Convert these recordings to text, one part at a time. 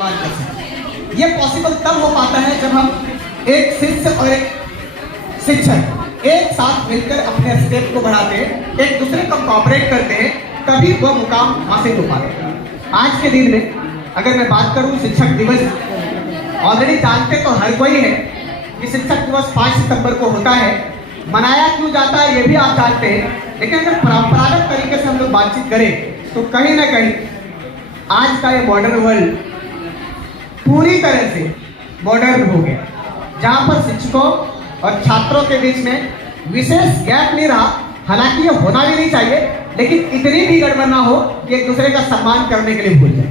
ये पॉसिबल तब हो पाता है जब हम एक शिष्य और एक शिक्षक एक साथ मिलकर अपने स्टेप को बढ़ाते हैं, एक दूसरे को कोऑपरेट करते हैं, तभी वो मुकाम हासिल हो पाते हैं। आज के दिन में अगर मैं बात करूं शिक्षक दिवस, ऑलरेडी जानते तो हर कोई है कि शिक्षक दिवस 5 सितंबर को होता है। मनाया क्यों जाता है ये भी आप जानते हैं, लेकिन अगर परंपरागत तरीके से हम लोग बातचीत करें तो कहीं ना कहीं आज का ये मॉडर्न वर्ल्ड पूरी तरह से मॉडर्न हो गया, जहां पर शिक्षकों और छात्रों के बीच में विशेष गैप नहीं रहा। हालांकि ये होना भी नहीं चाहिए, लेकिन इतनी भी गड़बड़ ना हो कि एक दूसरे का सम्मान करने के लिए भूल जाए।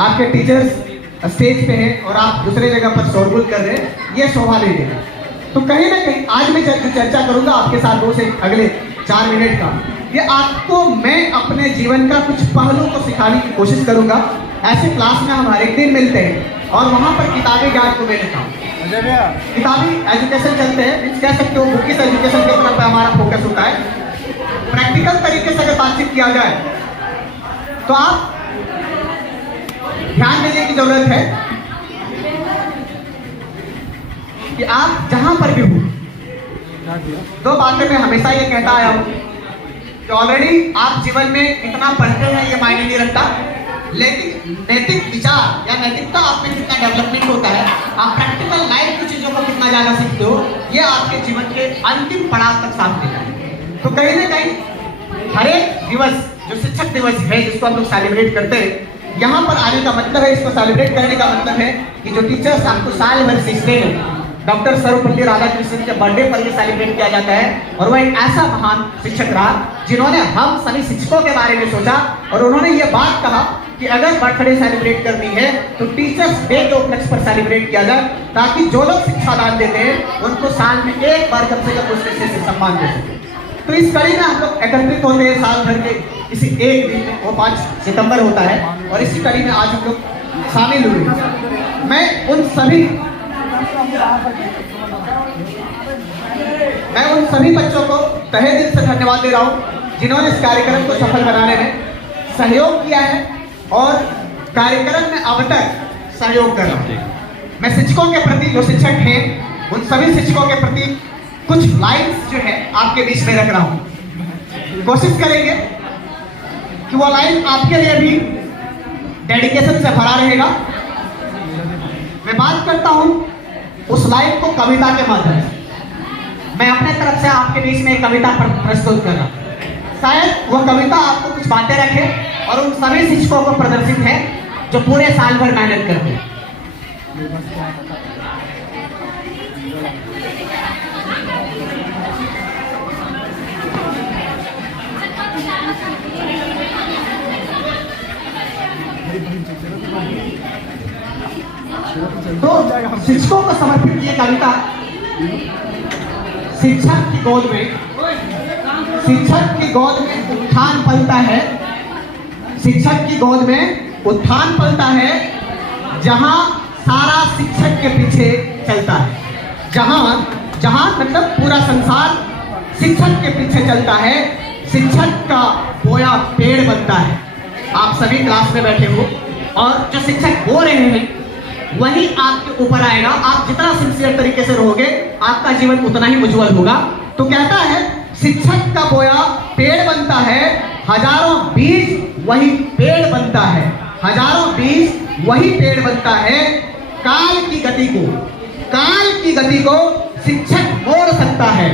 आपके टीचर्स स्टेज पे हैं और आप दूसरे जगह पर शोरगुल कर रहे हैं, ये शोभा नहीं देगा। तो कहीं ना कहीं आज मैं चर्चा करूंगा आपके साथ दो से अगले 4 मिनट का, ये आपको मैं अपने जीवन का कुछ पहलू को सिखाने की कोशिश करूंगा। ऐसे क्लास में हम हर एक दिन मिलते हैं और वहां पर किताबी ज्ञान को मैं लेता हूँ। किताबी एजुकेशन चलते हैं, कह सकते हो बुकिश एजुकेशन की तरफ हमारा फोकस होता है। प्रैक्टिकल तरीके से अगर बातचीत किया जाए तो आप ध्यान देने की जरूरत है कि आप जहां पर भी हो, 2 बातें मैं हमेशा ये कहता आया हूं कि ऑलरेडी आप जीवन में इतना पढ़ते हैं ये मायने नहीं रखता, लेकिन नैतिक विचार या नैतिकता आप में कितना डेवलपमेंट होता है, आप प्रैक्टिकल लाइफ की चीजों को कितना ज्यादा सीखते हो, ये आपके जीवन के अंतिम पड़ाव तक साथ देता है। तो कहीं ना कहीं हर एक दिवस जो शिक्षक दिवस है जिसको हम लोग सेलिब्रेट करते हैं, यहाँ पर आने का मतलब है, इसको सेलिब्रेट करने का मतलब है कि जो टीचर्स आपको साल भर सीखते हैं, डॉक्टर सर्वपल्ली राधाकृष्णन के बर्थडे पर यह सेलिब्रेट किया जाता है। और वह एक ऐसा महान शिक्षक रहा जिन्होंने हम सभी शिक्षकों के बारे में सोचा और उन्होंने ये बात कहा कि अगर बर्थडे सेलिब्रेट करनी है तो टीचर्स डे के उपलक्ष्य पर सेलिब्रेट किया जाए, ताकि जो लोग शिक्षा दान देते हैं उनको साल में एक बार कम से कम उससे सम्मान दे सके। तो इस कड़ी में हम लोग एकत्रित होते हैं साल भर के इसी एक दिन में, वो 5 सितंबर होता है और इसी कड़ी में आज हम लोग शामिल हुए। मैं उन सभी बच्चों को तहे दिल से धन्यवाद दे रहा हूं जिन्होंने इस कार्यक्रम को सफल बनाने में सहयोग किया है और कार्यक्रम में अब तक सहयोग कर रहा हूं। मैं शिक्षकों के प्रति, जो शिक्षक हैं उन सभी शिक्षकों के प्रति कुछ लाइन्स जो है आपके बीच में रख रहा हूं। कोशिश करेंगे कि वो लाइन आपके लिए भी डेडिकेशन से भरा रहेगा। मैं बात करता हूं उस लाइन को कविता के माध्यम से। मैं अपने तरफ से आपके बीच में एक कविता प्रस्तुत कर रहा हूं। शायद वो कविता आपको कुछ बातें रखे और उन सभी शिक्षकों को प्रदर्शित है जो पूरे साल भर मेहनत करते हैं। तो शिक्षकों को समर्पित ये कविता, शिक्षक की गोद में उत्थान पलता है, शिक्षक की गोद में उत्थान पलता है, जहां सारा शिक्षक के पीछे चलता है। जहां मतलब पूरा संसार शिक्षक के पीछे चलता है, शिक्षक का बोया पेड़ बनता है। आप सभी क्लास में बैठे हो और जो शिक्षक बो रहे हैं वही आपके ऊपर आएगा। आप जितना सिंसियर तरीके से रहोगे आपका जीवन उतना ही उज्जवल होगा। तो कहता है शिक्षक का बोया पेड़ बनता है, हजारों बीज वही पेड़ बनता है, हजारों बीज वही पेड़ बनता है। काल की गति को शिक्षक मोड़ सकता है,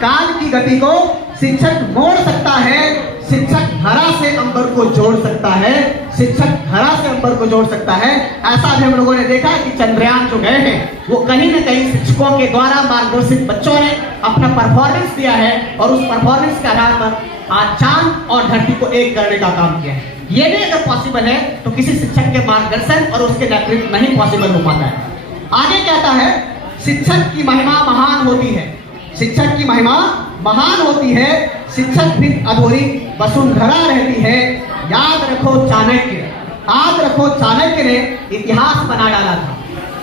काल की गति को शिक्षक मोड़ सकता है। शिक्षक धरा से अंबर को जोड़ सकता है, शिक्षक धरा से अंबर को जोड़ सकता है। ऐसा भी हम लोगों ने देखा कि चंद्रयान जो गए हैं वो कहीं ना कहीं शिक्षकों के द्वारा मार्गदर्शित बच्चों ने अपना परफॉर्मेंस दिया है और उस परफॉर्मेंस के आधार पर आज चांद और धरती को एक करने का काम किया है। ये भी अगर पॉसिबल है तो किसी शिक्षक के मार्गदर्शन और उसके नेतृत्व नहीं पॉसिबल हो पाता है। आगे कहता है शिक्षक की महिमा महान होती है, शिक्षक की महिमा महान होती है, शिक्षक भी अधूरी वसुंधरा रहती है। याद रखो चाणक्य ने इतिहास बना डाला था,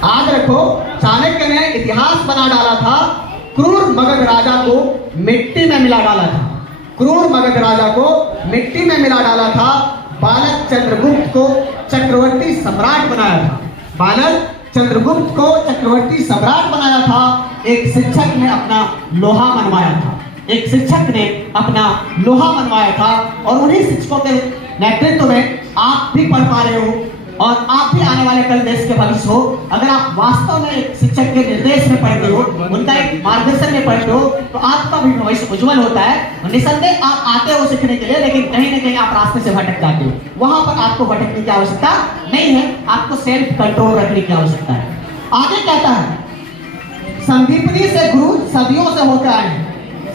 याद रखो चाणक्य ने इतिहास बना डाला था। क्रूर मगध राजा को मिट्टी में मिला डाला था, क्रूर मगध राजा को मिट्टी में मिला डाला था। बालक चंद्रगुप्त को चक्रवर्ती सम्राट बनाया था, बालक चंद्रगुप्त को चक्रवर्ती सम्राट बनाया था, एक शिक्षक ने अपना लोहा मनवाया था। एक शिक्षक ने अपना लोहा मनवाया था और उन्हीं शिक्षकों के नेतृत्व में आप भी पढ़ पा रहे हो और आप भी आने वाले कल देश के भविष्य हो। अगर आप वास्तव में एक शिक्षक के निर्देश में पढ़ते हो, उनका एक मार्गदर्शन में पढ़ते हो, तो आपका भी भविष्य उज्जवल होता है। निसंदेह आप आते हो सीखने के लिए, लेकिन कहीं ना कहीं आप रास्ते से भटक जाते हो। वहां पर आपको भटकने की आवश्यकता नहीं है, आपको सेल्फ कंट्रोल रखने की आवश्यकता है। आगे कहता है, संदीपनी से गुरु सदियों से होते आए हैं।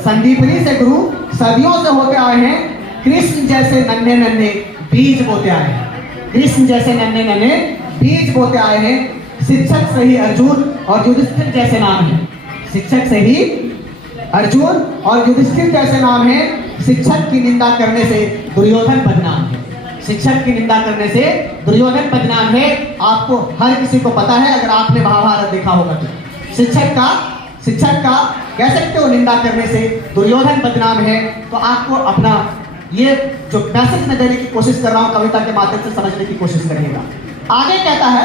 संदीपनी से गुरु सदियों से होते आए हैं, कृष्ण जैसे नन्हे नन्हे बीज बोते आए हैं। कृष्ण जैसे नन्हे नन्हे बीज बोते आए हैं। शिक्षक से ही अर्जुन और युधिष्ठिर जैसे नाम है। शिक्षक से ही अर्जुन और युधिष्ठिर जैसे नाम है। शिक्षक की निंदा करने से दुर्योधन बदनाम है। शिक्षक की निंदा करने से दुर्योधन बदनाम है। आपको हर किसी को पता है, अगर आपने महाभारत देखा होगा तो शिक्षक का कह सकते हो निंदा करने से दुर्योधन बदनाम है। तो आपको अपना ये जो मैसेज मैं देने की कोशिश कर रहा हूं कविता के माध्यम से समझने की कोशिश करिएगा। आगे कहता है,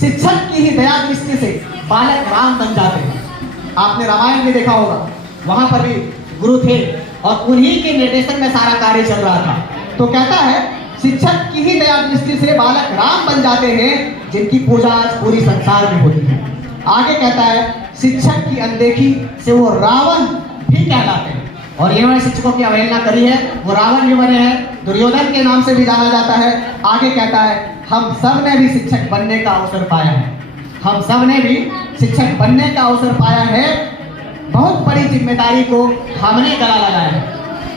शिक्षक की ही दया दृष्टि से बालक राम बन जाते हैं। आपने रामायण में देखा होगा, वहां पर भी गुरु थे और उन्हीं के निर्देशन में सारा कार्य चल रहा था। तो कहता है, शिक्षक की ही दया दृष्टि से बालक राम बन जाते हैं, जिनकी पूजा आज पूरी संसार में होती है। आगे कहता है, शिक्षक की अनदेखी से वो रावण भी कहलाते हैं। और इन्होंने शिक्षकों की अवहेलना करी है, वो रावण भी बने हैं, दुर्योधन के नाम से भी जाना जाता है। आगे कहता है, हम सब ने भी शिक्षक बनने का अवसर पाया है। हम सब ने भी शिक्षक बनने का अवसर पाया है। बहुत बड़ी जिम्मेदारी को हमने गला लगाया है।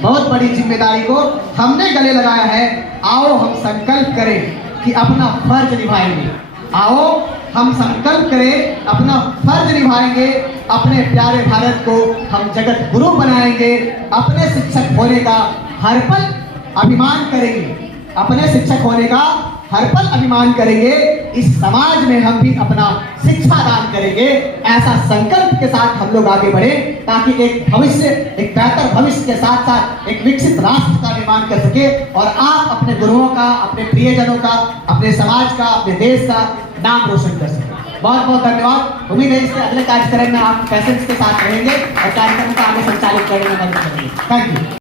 बहुत बड़ी जिम्मेदारी को हमने गले लगाया है। आओ हम संकल्प करें कि अपना फर्ज निभाएंगे। आओ हम संकल्प करें, अपना फर्ज निभाएंगे। अपने प्यारे भारत को हम जगत गुरु बनाएंगे। अपने शिक्षक होने का हर पल अभिमान करेंगे। अपने शिक्षक होने का हर पल अभिमान करेंगे। इस समाज में हम भी अपना शिक्षा दान करेंगे। ऐसा संकल्प के साथ हम लोग आगे बढ़े, ताकि एक भविष्य, एक बेहतर भविष्य के साथ साथ एक विकसित राष्ट्र का निर्माण कर सके और आप अपने गुरुओं का, अपने प्रियजनों का, अपने समाज का, अपने देश का नाम रोशन कर सके। बहुत बहुत धन्यवाद। उम्मीद है इसके अगले कार्यक्रम में आप पैसेंस के साथ रहेंगे और कार्यक्रम को आगे संचालित करने में मदद करेंगे। Thank you.